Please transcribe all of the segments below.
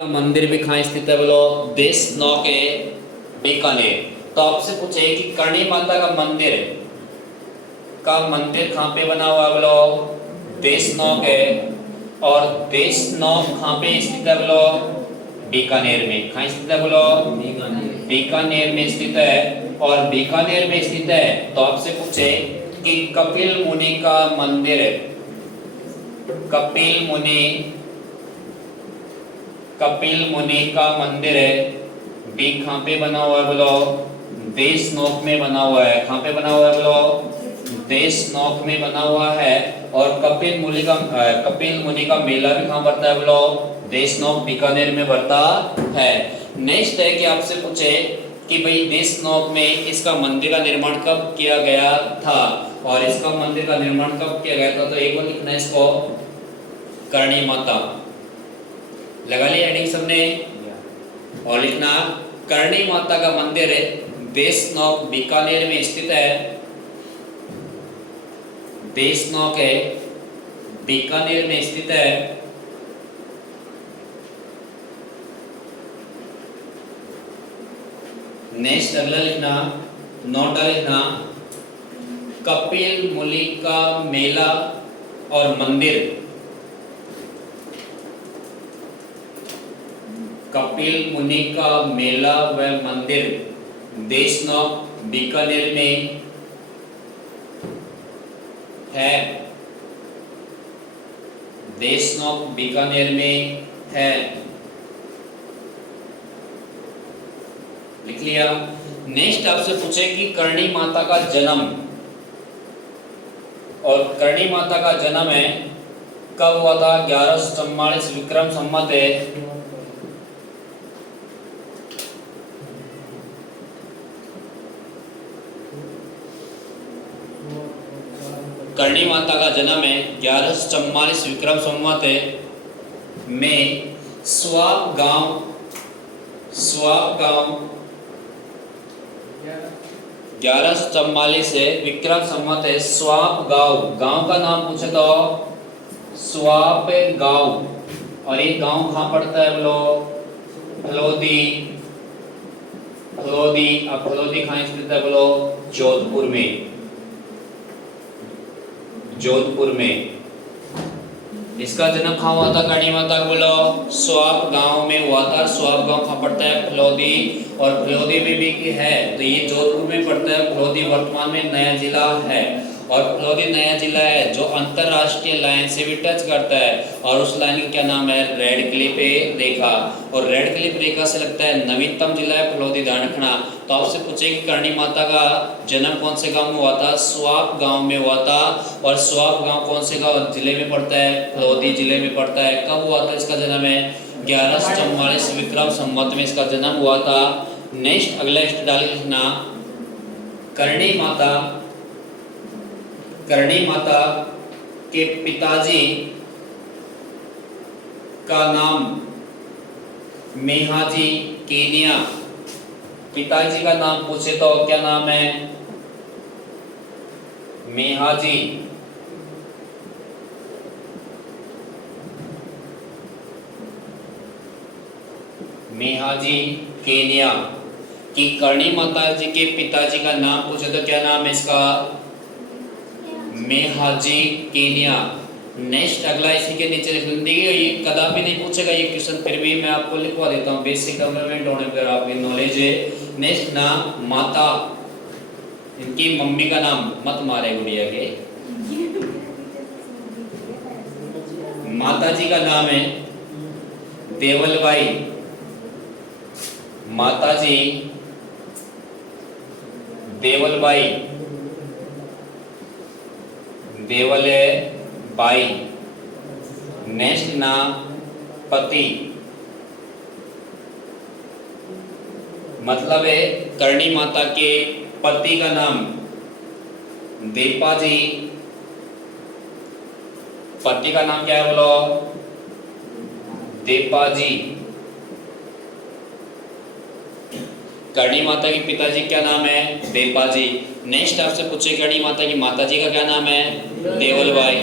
मंदिर भी कहाँ स्थित है बोलो? देश नौ के बीकानेर। तो आपसे पूछे कि करणी माता का मंदिर कहाँ पे बना हुआ है बोलो? देश नौ के। और देश नौ कहाँ पे स्थित है बोलो? बीकानेर में। कहाँ स्थित है बोलो? बीकानेर में स्थित है। और बीकानेर में स्थित है तो आपसे पूछे कि कपिल मुनि का मंदिर, कपिल मुनि का मंदिर है भी कहाँ पे बना हुआ है बोलो? देश नौक में बना हुआ है। कहाँ पे बना हुआ है बोलो? देश नौक में बना हुआ है। और कपिल मुनि का मेला भी कहाँ पड़ता है बोलो? देश नौक बीकानेर में पड़ता है। नेक्स्ट है कि आपसे पूछे कि भाई देश नौक में इसका मंदिर का निर्माण कब किया गया था? और इसका मंदिर का निर्माण कब किया गया था? तो एक बार लिखना है इसको, करणी माता। लगा लिया हेडिंग सबने? और लिखना करणी माता का मंदिर है देश नौक बीकानेर में स्थित है। देश नौक है बीकानेर में स्थित है। नेक्स्ट अगला लिखना, नोट लिखना, कपिल मुनि का मेला और मंदिर, कपिल मुनि का मेला व मंदिर देश नौक बीकानेर में है। देश नौक बीकानेर में है। लिख लिया। नेक्स्ट आपसे पूछे कि करणी माता का जन्म, और करणी माता का जन्म है कब हुआ था? 1144 विक्रम संवत है। करणी माता का जन्म है 1144 विक्रम संवत में स्वाप गांव 1144 है विक्रम संवत है। स्वाप गांव का नाम पूछे तो स्वाप गांव। और ये गांव कहाँ पड़ता है बोलो? फलोदी। अब फलोदी कहाँ स्थित है बोलो? जोधपुर में। इसका जन्म कहाँ हुआ था करणी माता का बोलो? स्वाप गांव में हुआ था। स्वाप गांव कहाँ पड़ता है? फलोदी। और फलोदी में भी है तो ये जोधपुर में पड़ता है। फलोदी वर्तमान में नया जिला है। और फलोदी नया जिला है जो अंतरराष्ट्रीय लाइन से भी टच करता है। और उस लाइन का क्या नाम है? रेड क्लिफ रेखा। और रेड क्लिफ रेखा से लगता है नवीनतम जिला है फलोदी, ध्यान रखना। तो आपसे पूछे कि करणी माता का जन्म कौन से गांव में हुआ था? स्वाप गांव में हुआ था। और स्वाप गांव कौन से गांव जिले में पड़ता है? फलोदी जिले में पड़ता है। कब हुआ था इसका जन्म? है 1144 विक्रम संवत में इसका जन्म हुआ था। नेक्स्ट अगला डाल लिखना, करणी माता के पिताजी का नाम मेहाजी केनिया। पिताजी का नाम पूछे तो क्या नाम है? मेहाजी केनिया। कि करणी माता जी के पिताजी का नाम पूछे तो क्या नाम है इसका? मेहाजी केनिया। नेक्स्ट अगला इसी के नीचे लिख देंगे। ये कदापि नहीं पूछेगा ये क्वेश्चन, फिर भी मैं आपको लिखवा देता हूँ, बेसिक डेवलपमेंट होने पर आपकी नॉलेज है। नेक्स्ट नाम माता, इनकी मम्मी का नाम मत मारे गुड़िया के। माता जी का नाम है देवलबाई। माता जी देवलबाई। नेक्स्ट नाम पति, मतलब है करणी माता के पति का नाम देपाजी। पति का नाम क्या है बोलो? देपाजी। करणी माता के पिताजी क्या नाम है? देपाजी। नेक्स्ट आपसे पूछे करणी माता की माताजी का क्या नाम है? देवलबाई।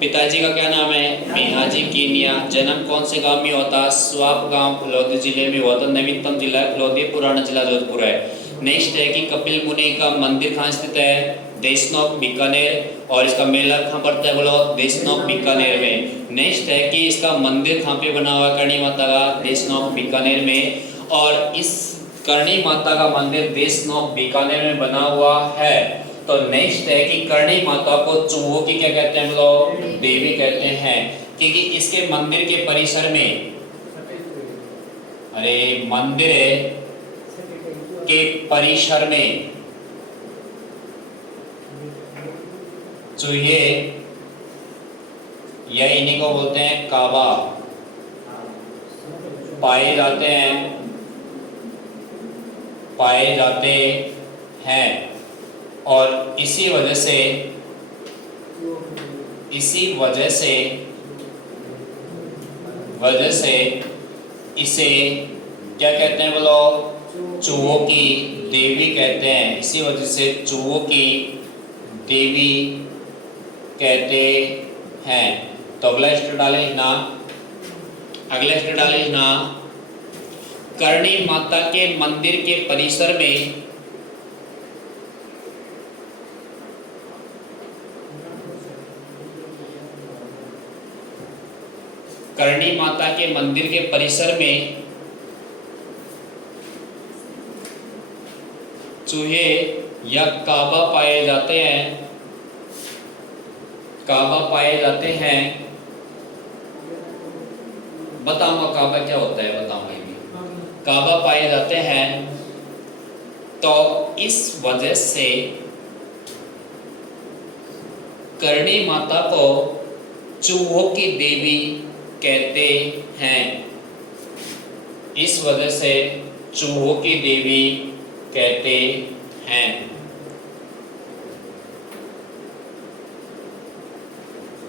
पिताजी का क्या नाम है? मियाजी कीनिया। जन्म कौन से गांव में होता? स्वाप गांव फलोदी जिले में हुआ था। नवीनतम जिला है फलोदी, पुराना जिला जोधपुर है। नेक्स्ट है कि कपिल मुनि का मंदिर कहाँ स्थित है? देशनोक बीकानेर। और इसका मेला कहाँ पड़ता है बोलो? देशनोक बीकानेर में। नेक्स्ट है कि इसका मंदिर कहाँ पे बना हुआ है करणी माता का? देशनोक बीकानेर में। और इस करणी माता का मंदिर देशनोक बीकानेर में बना हुआ है। तो नेक्स्ट है कि करणी माता को चूहों की क्या कहते हैं बोलो? देवी कहते हैं। क्योंकि इसके मंदिर के परिसर में, अरे मंदिर के परिसर में चूहे या इन्हीं को बोलते हैं काबा पाए जाते हैं। और इसी वजह से इसे क्या कहते हैं बोलो? चूहों की देवी कहते हैं। इसी वजह से चूहों की देवी कहते हैं। तो अगला स्टेप डाले ना, करणी माता के मंदिर के परिसर में करणी माता के मंदिर के परिसर में चूहे या काबा पाए जाते हैं। बताऊंगा काबा क्या होता है, बताऊंगा ये भी। काबा पाए जाते हैं। तो इस वजह से करणी माता को चूहों की देवी कहते हैं। इस वजह से चूहों की देवी कहते हैं।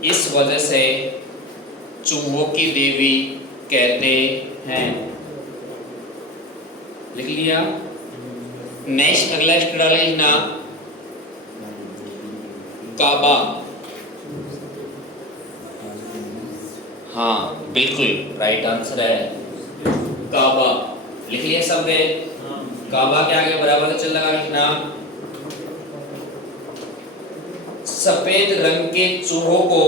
इस वजह से चूहों की देवी कहते हैं। लिख लिया? नेक्स्ट अगला स्टेप ना, काबा। हाँ बिल्कुल राइट आंसर है काबा। लिख लिया सबने? काबा के आगे बराबर चल लगा लिखना। सफेद रंग के चूहों को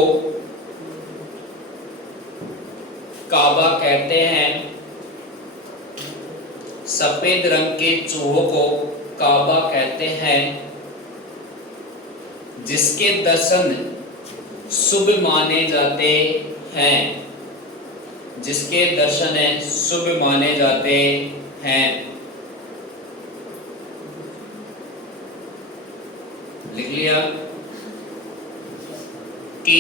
काबा कहते हैं। सफेद रंग के चूहों को काबा कहते हैं, जिसके दर्शन शुभ माने जाते हैं। जिसके दर्शन शुभ माने जाते हैं। लिख लिया? कि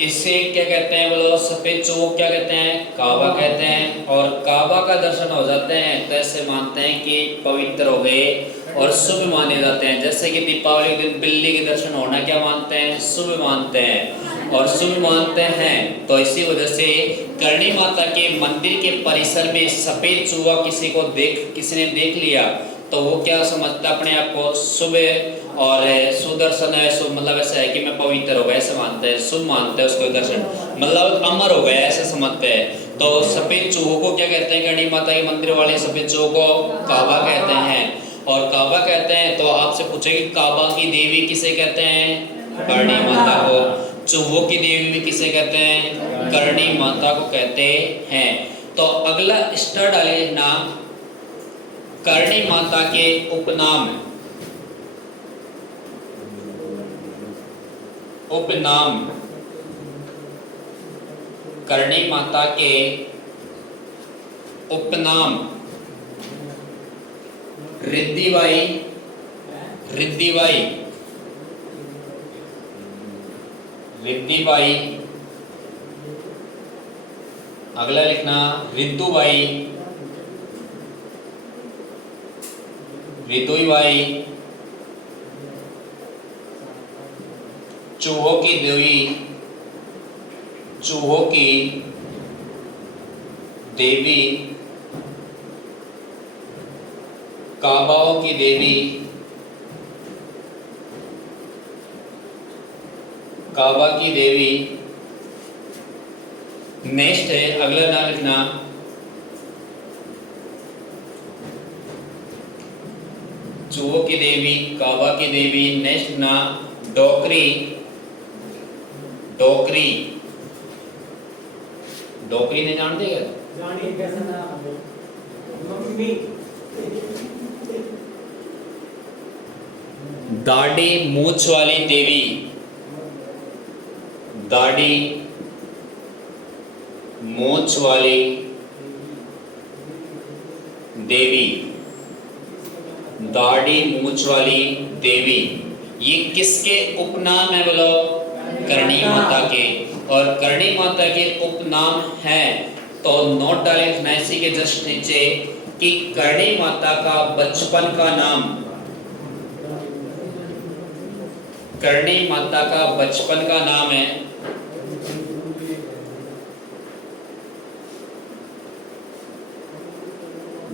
इसे क्या कहते हैं बोलो? सफेद चूहों क्या कहते हैं? काबा कहते हैं। और काबा का दर्शन हो जाते हैं तो ऐसे मानते हैं कि पवित्र हो गए और शुभ माने जाते हैं। जैसे कि दीपावली के दिन बिल्ली के दर्शन होना क्या मानते हैं? शुभ मानते हैं और शुभ मानते हैं। तो इसी वजह से करणी माता के मंदिर के परिसर में सफेद चूहा किसी ने देख लिया तो वो क्या समझता अपने आप को? शुभ और सुदर्शन है। मतलब ऐसा है कि मैं पवित्र हो गया ऐसे मानते हैं, शुभ मानते हैं उसको दर्शन, मतलब अमर हो गया ऐसे समझते हैं। तो सफेद चूहों को क्या कहते हैं? करणी माता के मंदिर वाले सफेद चूहों को काबा कहते हैं। और काबा कहते हैं तो आपसे पूछे कि काबा की देवी किसे कहते हैं? करणी माता को। चूहों की देवी भी किसे कहते हैं? करणी माता को कहते हैं। तो अगला स्टार डालिए नाम, करणी माता के उपनाम। करणी माता के उपनाम रिद्धिबाई, अगला लिखना रिद्दूबाई, चूहों की देवी, काबाओं की देवी, काबा की देवी नेक्स्ट है, अगला नाम लिखना चूहों की देवी, काबा की देवी। नेक्स्ट ना डोकरी, डोकरी, डोकरी नहीं जानते क्या? जानिए कैसा नाम है? मम्मी। दाढ़ी मूछ वाली देवी, दाढ़ी मूछ वाली देवी, दाढ़ी मूछ वाली देवी। ये किसके उपनाम है बोलो? करणी माता के। और करणी माता के उपनाम है तो नोट डालें इसी के जस्ट नीचे कि करणी माता का बचपन का नाम, करणी माता का बचपन का नाम है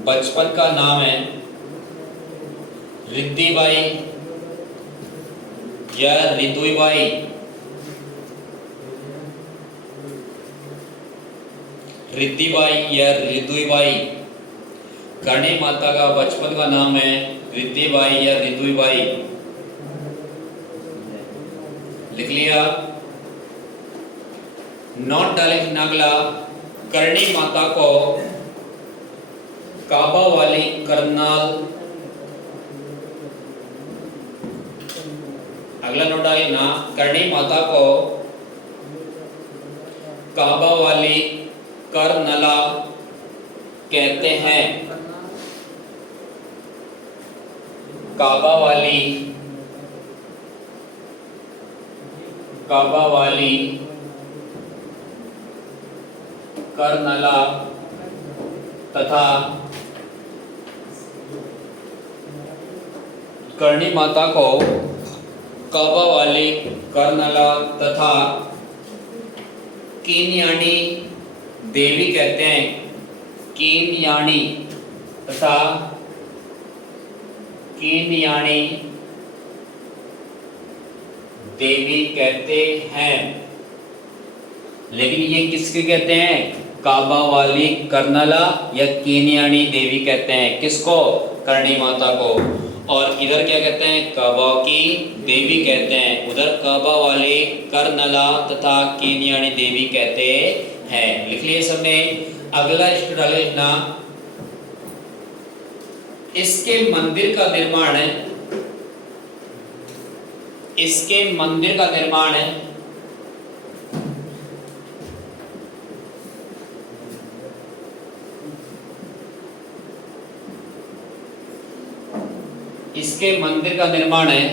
बचपन का नाम है रिद्धिबाई या रिदुईबाई। रिद्धिबाई या रिदुईबाई। करणी माता का बचपन का नाम है रिद्धिबाई या रिदुईबाई। लिख लिया? नोट डाले अगला, करणी माता को काबा वाली करनाल, अगला नोट डाले ना, करणी माता को काबा वाली करनला कहते हैं। काबा वाली, काबा वाली करनला तथा करणी माता को काबा वाली करनला तथा कीनयानी देवी कहते हैं। कीनयानी तथा कीनयानी देवी कहते हैं। लेकिन ये किसके कहते हैं? काबा वाली करनला या कीनयानी देवी कहते हैं। किसको? करणी माता को। और इधर क्या कहते हैं? काबा की देवी कहते हैं। उधर काबा वाली करनला तथा कीनयानी देवी कहते हैं। लिख लिए सबने? अगला स्टूडेंट ना, इसके मंदिर का निर्माण है, इसके मंदिर का निर्माण है इसके मंदिर का निर्माण है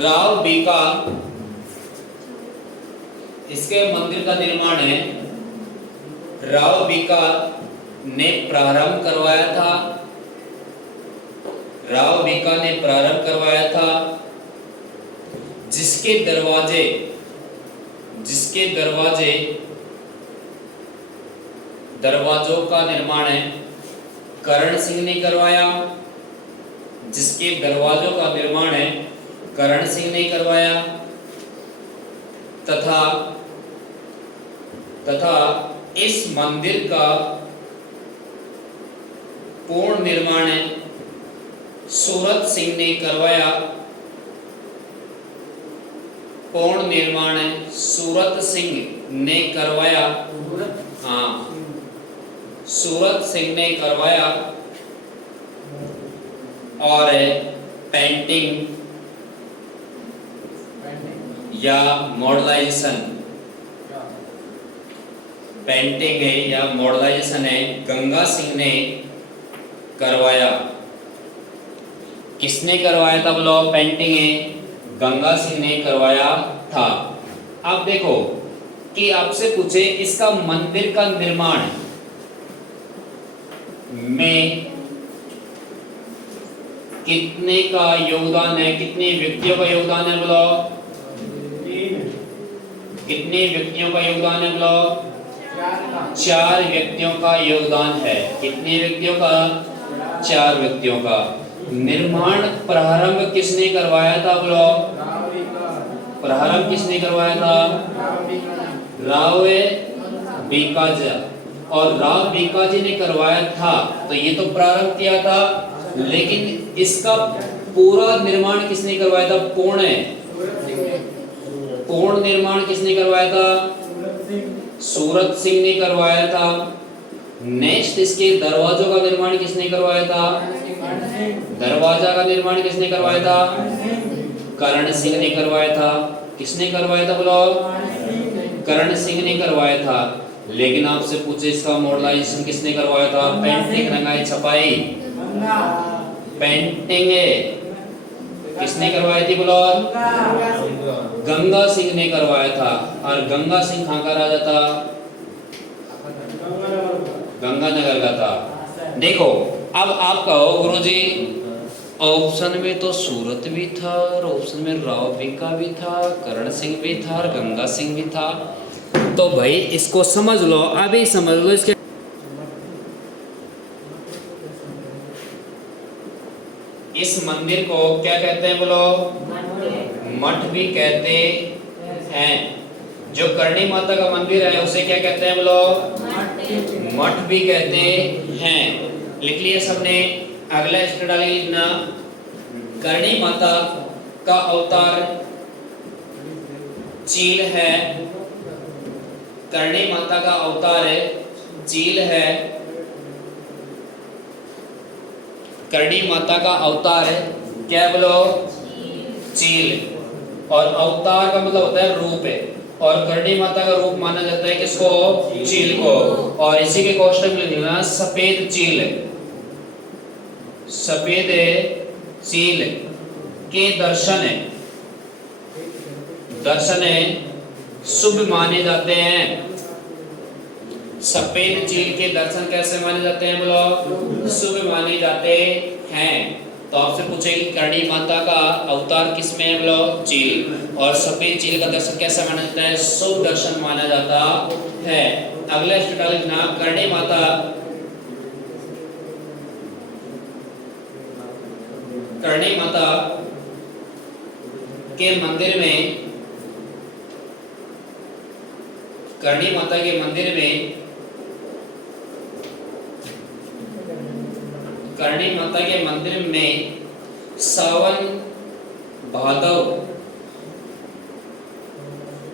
राव बीका, इसके मंदिर का निर्माण है राव बीका ने प्रारंभ करवाया था। राव बीका ने प्रारंभ करवाया था, जिसके दरवाजे, जिसके दरवाजे, दरवाजों का निर्माण है करण सिंह ने करवाया। जिसके दरवाजों का निर्माण है करण सिंह ने करवाया तथा इस मंदिर का पूर्ण निर्माण है सूरत सिंह ने करवाया। पूर्ण निर्माण है सूरत सिंह ने करवाया। हाँ, सूरत सिंह ने करवाया। और पेंटिंग या मॉडलाइजेशन, पेंटिंग है या मॉडलाइजेशन है गंगा सिंह ने करवाया। किसने करवाया था बोलो? पेंटिंग है गंगा सिंह ने करवाया था। अब देखो कि आपसे पूछे इसका मंदिर का निर्माण में कितने का योगदान है, कितने व्यक्तियों का योगदान है बोलो? कितने व्यक्तियों का योगदान है बोलो? 4 व्यक्तियों का योगदान है। कितने व्यक्तियों का? 4 व्यक्तियों का। निर्माण प्रारंभ किसने करवाया था बोलो? प्रारंभ किसने करवाया था? राव बीकाजा, और राव बीकाजी ने करवाया था। तो ये तो प्रारंभ किया था, लेकिन इसका पूरा निर्माण किसने करवाया था? पूर्ण निर्माण किसने करवाया था? सूरत सिंह ने करवाया था। नेक्स्ट इसके दरवाजों का निर्माण किसने करवाया था? दरवाजा का निर्माण किसने करवाया था? करण सिंह ने करवाया था। किसने करवाया था बोलो? करण सिंह ने करवाया था। लेकिन आपसे पूछे इसका मॉडर्नाइजेशन किसने करवाया था? पेंटिंग, रंगाई, छपाई, पेंटिंग किसने करवाई थी बोलो? गंगा सिंह ने करवाया था। और गंगा सिंह कहाँ का राजा था? गंगानगर का था। देखो अब आप कहो गुरुजी ऑप्शन में तो सूरत भी था, और ऑप्शन में राव बीका भी था, करण सिंह भी था, और गंगा सिंह भी था। तो भाई इसको समझ लो, अभी समझ लो इसके। इस मंदिर को क्या कहते हैं बोलो? मठ भी कहते हैं। जो करणी माता का मंदिर है उसे क्या कहते हैं बोलो? मठ भी कहते हैं। लिख लिया सबने? अगला स्टडी लिखना, करणी माता का अवतार चील है। करणी माता का अवतार है चील है। करणी माता का अवतार है क्या बोलो? चील। और अवतार का मतलब होता है रूप है, और करणी माता का रूप माना जाता है किसको? चील को। और इसी के कोष्टक में लिखना सफेद चील, सफेद चील के दर्शन शुभ माने जाते हैं। सफेद चील के दर्शन कैसे माने जाते हैं बोलो? शुभ माने जाते हैं। तो आपसे पूछेगी करणी माता का अवतार किसमें है बोलो? चील। और सफेद चील का दर्शन कैसे माना जाता है? शुभ दर्शन माना जाता है। अगला स्टेटमेंट लिखना, करणी माता के मंदिर में, करणी माता के मंदिर में, करणी माता के मंदिर में सावन भादव,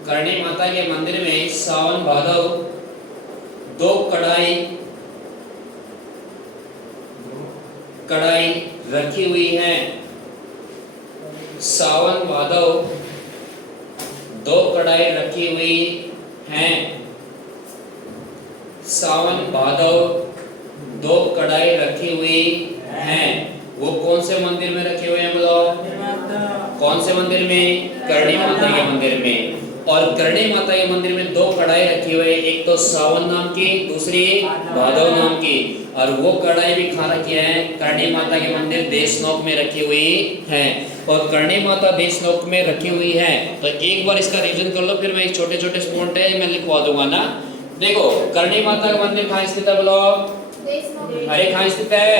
करणी माता के मंदिर में सावन भादव दो कढ़ाई रखी हुई है। सावन भादव दो कढ़ाई रखी हुई हैं। सावन भादव दो कढ़ाई रखी हुई हैं। वो कौन से मंदिर में रखे हुए हैं बोलो? कौन से मंदिर में? करणी माता के मंदिर में। और करणी माता के मंदिर में दो कढ़ाई रखी हुई है, एक तो सावन नाम की, दूसरी भादव नाम की। और वो कढ़ाई भी कहाँ रखी है? करणी माता के मंदिर देशनोक में रखी हुई है। और करणी माता देशनोक में रखी हुई है। तो एक बार इसका रिवीजन कर लो, फिर मैं एक छोटे छोटे पॉइंट है मैं लिखवा दूंगा ना। देखो करणी माता का मंदिर कहाँ स्थित है बोलो? अरे कहाँ स्थित है?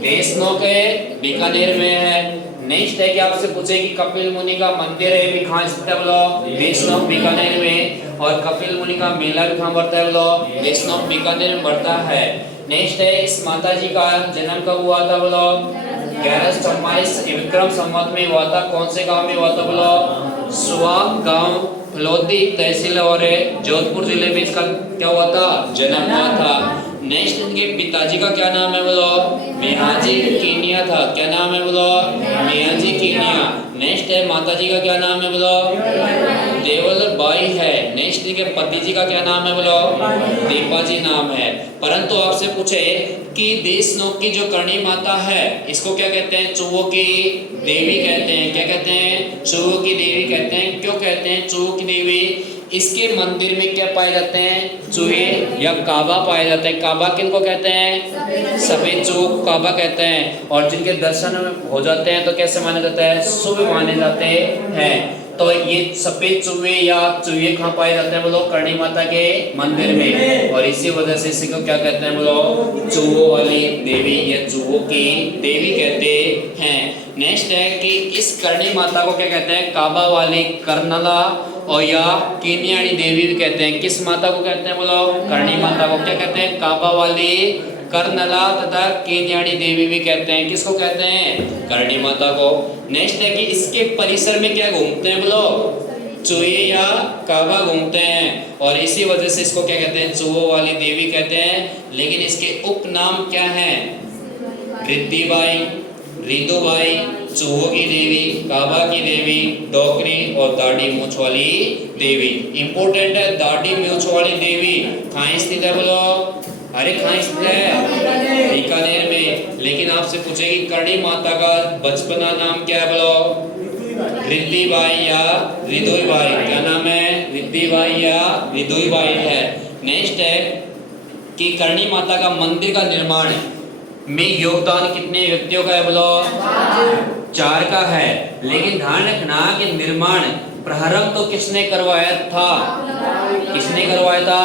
देशनोक है, बीकानेर में है। नेक्स्ट है कि आपसे पूछे कि कपिल मुनि का मंदिर है भी कहाँ स्थित है बोलो? देशनोक बीकानेर में। और कपिल मुनि का मेला भी कहाँ बढ़ता है बोलो? देशनोक बीकानेर में बढ़ता है। नेक्स्ट है इस माता जी का जन्म कब हुआ था बोलो? 1144 विक्रम संवत में हुआ था। कौन से गांव में हुआ था बोलो? सुवाब गांव, फलोदी तहसील और जोधपुर जिले में इसका क्या हुआ था? जन्म हुआ था। नेक्स्ट इनके पिताजी का क्या नाम है बोलो? मियाजी कीनिया था। क्या नाम है बोलो? मियाजी कीनिया। नेक्स्ट है माता जी का क्या नाम है बोलो? देवल बाई है। नेक्स्ट इनके पति जी का क्या नाम है बोलो? दीपाजी नाम है। परंतु आपसे पूछे कि देशनोक की जो करणी माता है इसको क्या कहते हैं? चूहों की देवी कहते हैं। क्या कहते हैं? चूहों की देवी कहते हैं। क्यों कहते हैं चूहों की देवी? इसके मंदिर में क्या पाए जाते हैं? चूहे या काबा पाए जाते हैं। काबा किनको कहते हैं? सफेद चूहों को काबा कहते हैं। और जिनके दर्शन हो जाते हैं तो कैसे माने जाते हैं? शुभ माने जाते हैं। तो ये सफेद चूहे या चूहे कहाँ पाए जाते हैं बोलो? करणी माता के मंदिर में। और इसी वजह से इसी को क्या कहते हैं बोलो? चूहों वाली देवी या चूहों की देवी कहते हैं। नेक्स्ट है कि इस करणी माता को क्या कहते हैं? काबा वाली, कर्नला और या केन्यानी देवी भी कहते हैं। किस माता को कहते हैं बोलो? करणी माता को। क्या कहते हैं? काबा वाली, कर्नला तथा केन्यानी देवी भी कहते हैं। किसको कहते हैं? करणी माता को। नेक्स्ट है कि इसके परिसर में क्या घूमते हैं बोलो? चूहे या काबा घूमते हैं, और इसी वजह से इसको क्या कहते हैं? चूहों वाली देवी कहते हैं। लेकिन इसके उपनाम क्या है? रिद्धिबाई, रिदुबाई, चूहों की देवी, काबा की देवी, डोकरी और दाढ़ी मूंछ वाली देवी। इंपॉर्टेंट है, दाढ़ी मूंछ वाली देवी कहाँ स्थित है बोलो? अरे कहाँ स्थित है? बीकानेर में। लेकिन आपसे पूछेगी करणी माता का बचपना नाम क्या है बोलो? रिद्धिबाई या रिदुईबाई। क्या नाम है? रिद्धिबाई या रिदुईबाई है। नेक्स्ट है कि करणी माता का मंदिर का निर्माण में योगदान कितने व्यक्तियों का है बोलो? 4 का है। लेकिन ध्यान रखना कि निर्माण प्रारंभ तो किसने करवाया था? किसने करवाया था?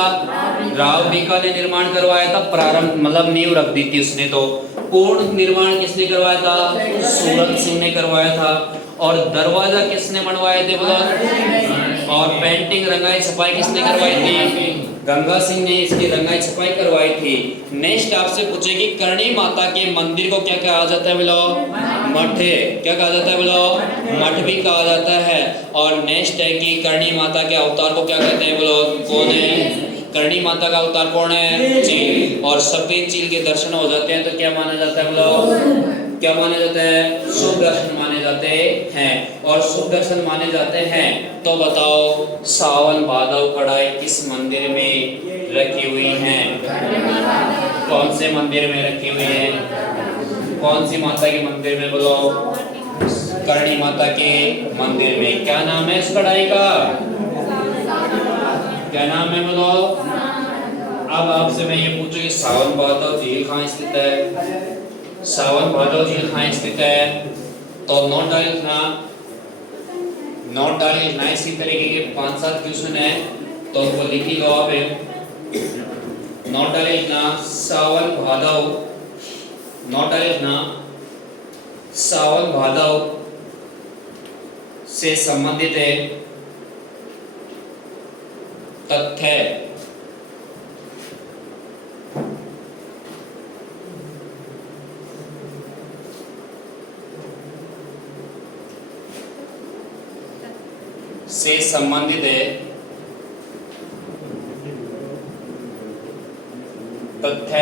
राव बीका ने निर्माण करवाया था। प्रारंभ मतलब नींव रख दी थी उसने। तो पूर्ण निर्माण किसने करवाया था? सूरत सिंह ने करवाया था। और दरवाजा किसने बनवाए थे बोलो? और पेंटिंग रंगाई छपाई किसने करवाई थी? गंगा सिंह ने इसकी रंगाई छपाई करवाई थी। नेक्स्ट आपसे पूछेगी करणी माता के मंदिर को क्या कहा जाता है बोलो? मठ। क्या कहा जाता है बोलो? मठ भी कहा जाता है। और नेक्स्ट है कि करणी माता के अवतार को क्या कहते हैं बोलो? कौन है? करणी माता का अवतार कौन है? चील। और सफेद चील के दर्शन हो जाते हैं तो क्या माना जाता है बोलो? क्या माना जाता है? शुभ दर्शन माने जाते हैं। और शुभ दर्शन माने जाते हैं तो बताओ सावन भादव कढ़ाई किस मंदिर में रखी हुई है? कौन से मंदिर में रखी हुई है? कौन सी माता के मंदिर में बोलो? करणी माता के मंदिर में। क्या नाम है इस कढ़ाई का? क्या नाम है बोलो? अब आपसे मैं ये पूछूं कि सावन भादव झील कहाँ स्थित है? सावन भादव झील कहाँ स्थित है? तो नोट डाल लिखना, नोट डाल लिखना। इसी तरीके के 5-7 क्वेश्चन है तो वो लिख लो आप। नोट डाल लिखना सावन भादव, नोट डाल लिखना सावन भादव से संबंधित है तथ्य। से संबंधित है तथ्य।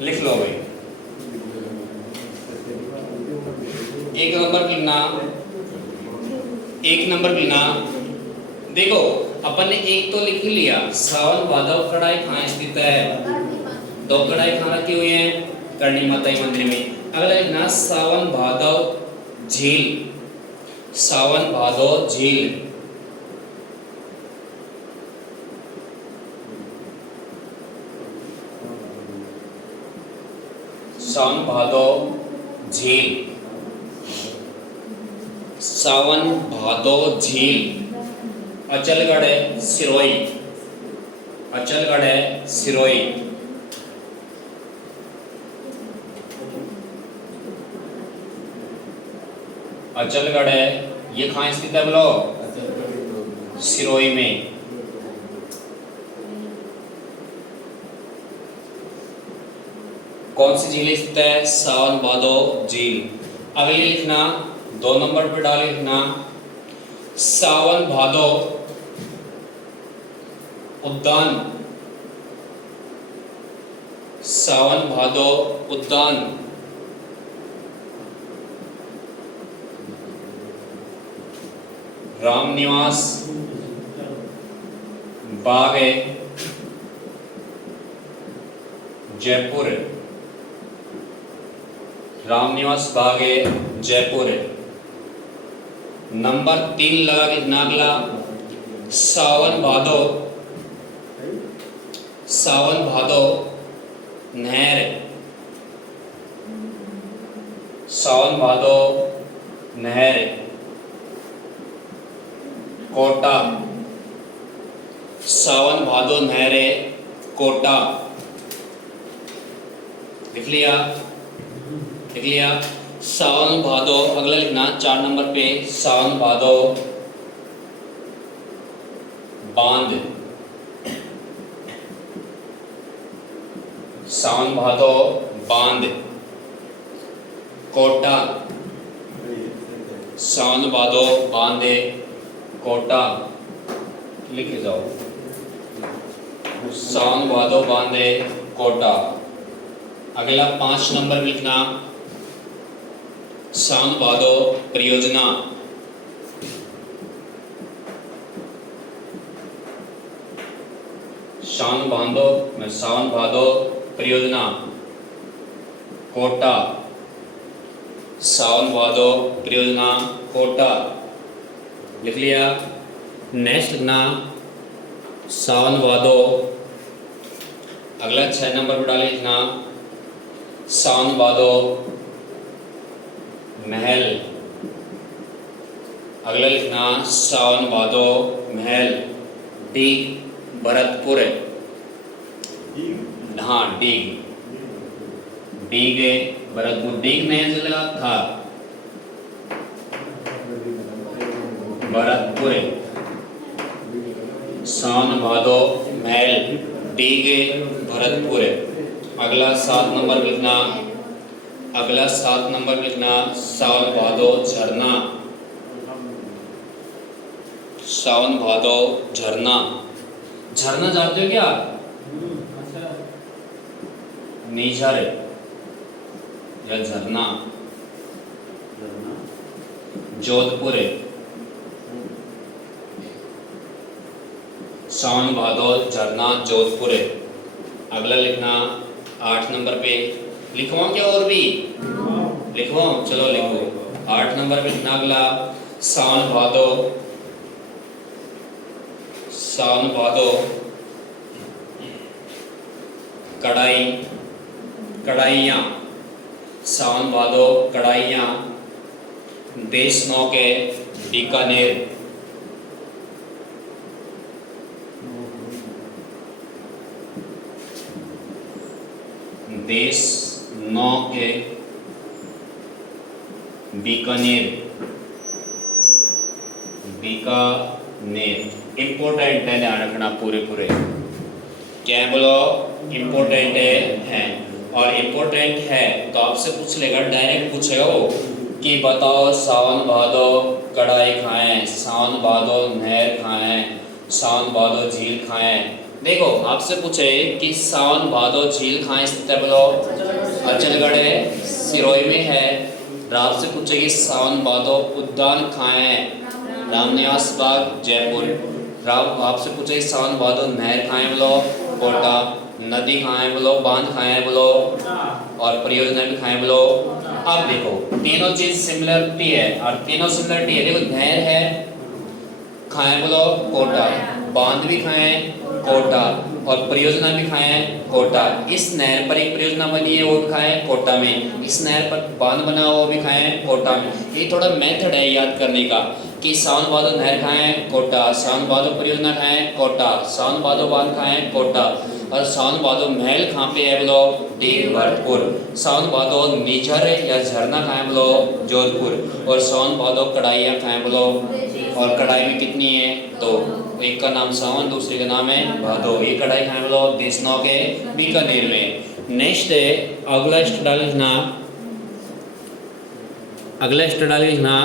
लिख लो भाई। 1 नंबर लिखना, 1 नंबर लिखना। देखो अपन ने एक तो लिख ही लिया, सावन भादव कढ़ाई कहाँ स्थित है? 2 कढ़ाई कहाँ रखी हुई है? करणी माता के मंदिर में। अगला लिखना सावन भादव झील, सावन भादव झील। सावन भादव झील, सावन भादव झील। अचलगढ़ है सिरोही, अचलगढ़ है सिरोही। अचलगढ़ है, ये कहाँ स्थित है बोलो? सिरोही में। कौन सी झील स्थित है? सावन भादव झील। अगली लिखना 2 नंबर पे डाल लिखना सावन भादव उद्यान, सावन भादव उद्यान। रामनिवास बाग है जयपुर, रामनिवास बाग है जयपुर। नंबर 3 लगा के नागला सावन भादव, सावन भादव नहर, सावन भादव नहर कोटा, सावन भादव नहर कोटा। लिख लिया, लिख लिया। सावन भादो, अगला लिखना 4 नंबर पे, सावन भादो बांध, सावन भादो बांध, कोटा, सावन भादो बांधे कोटा, लिखे जाओ, सावन भादो बांधे कोटा। अगला 5 नंबर लिखना, सावन भादो परियोजना, सावन भादो परियोजना कोटा, सावन भादो परियोजना कोटा, लिख लिया। नेक्स्ट लिखना सावन भादो, अगला 6 नंबर पर डाले लिखना सावन भादो महल, अगला लिखना सावन भादो महल, डीग भरतपुर, हाँ डीग, डीग भरतपुर, डीग नया जिला था भरतपुर, सावन भादो महल, डीग भरतपुर। अगला 7 नंबर लिखना, अगला 7 नंबर लिखना सावन भादो झरना, सावन भादो झरना, झरना जानते हो क्या? नीझर या झरना, जोधपुर, सावन भादो झरना जोधपुर। अगला लिखना 8 नंबर पे, लिखवाऊं क्या और भी? लिखवाऊं, चलो लिखो। 8 नंबर पे लिखना अगला सावन भादो, सावन भादो कढ़ाई, कढ़ाइयाँ, सावन भादो कढ़ाइयाँ, देश नौ के बीकानेर, देश नौ के बीकानेर, बीकानेर। इम्पोर्टेंट है, ध्यान रखना पूरे पूरे, क्या है बोलो? इम्पोर्टेंट है। और इम्पोर्टेंट है तो आपसे पूछ लेगा, डायरेक्ट पूछेगा वो कि बताओ सावन भादो कढ़ाई खाएं, सावन भादो नहर खाएं, सावन भादो झील खाएं। देखो आपसे पूछे कि सावन भादो झील खाएं स्थित है बोलो अचलगढ़ है, सिरोही में है। और आपसे पूछे कि सावन भादो उद्यान खाएं, रामनिवास बाग जयपुर। आपसे पूछे सावन भादो नहर खाएं बोलो कोटा, नदी खाएं बोलो, बांध खाएं बोलो, और परियोजना भी खाएं बोलो। अब देखो तीनों चीज सिमिलरिटी है, और तीनों सिमिलरिटी है। देखो नहर है खाएं बोलो कोटा, बांध भी खाएं कोटा, और परियोजना भी खाएं कोटा। इस नहर पर एक परियोजना बनी है वो भी खाएं कोटा में, इस नहर पर बांध बना हुआ वो भी खाएं कोटा में। ये थोड़ा मेथड है याद करने का कि सावन भादो नहर खाएं कोटा, सावन भादो परियोजना खाएं कोटा, सावन भादो बांध खाएं कोटा, और सावन भादो महल कहाँ पे है बोलो डीग भरतपुर। सावन भादो नीझर या झरना खाएं बोलो जोधपुर, और सावन भादो कढ़ाइयाँ खाएं बोलो। और कढ़ाई भी कितनी है? तो एक का नाम सावन, दूसरे का नाम है भादो। ये कढ़ाई खाएं बोलो देशनौ के बीकानेर में। नेक्स्ट है अगला स्टडी लिखना, अगला स्टडी लिखना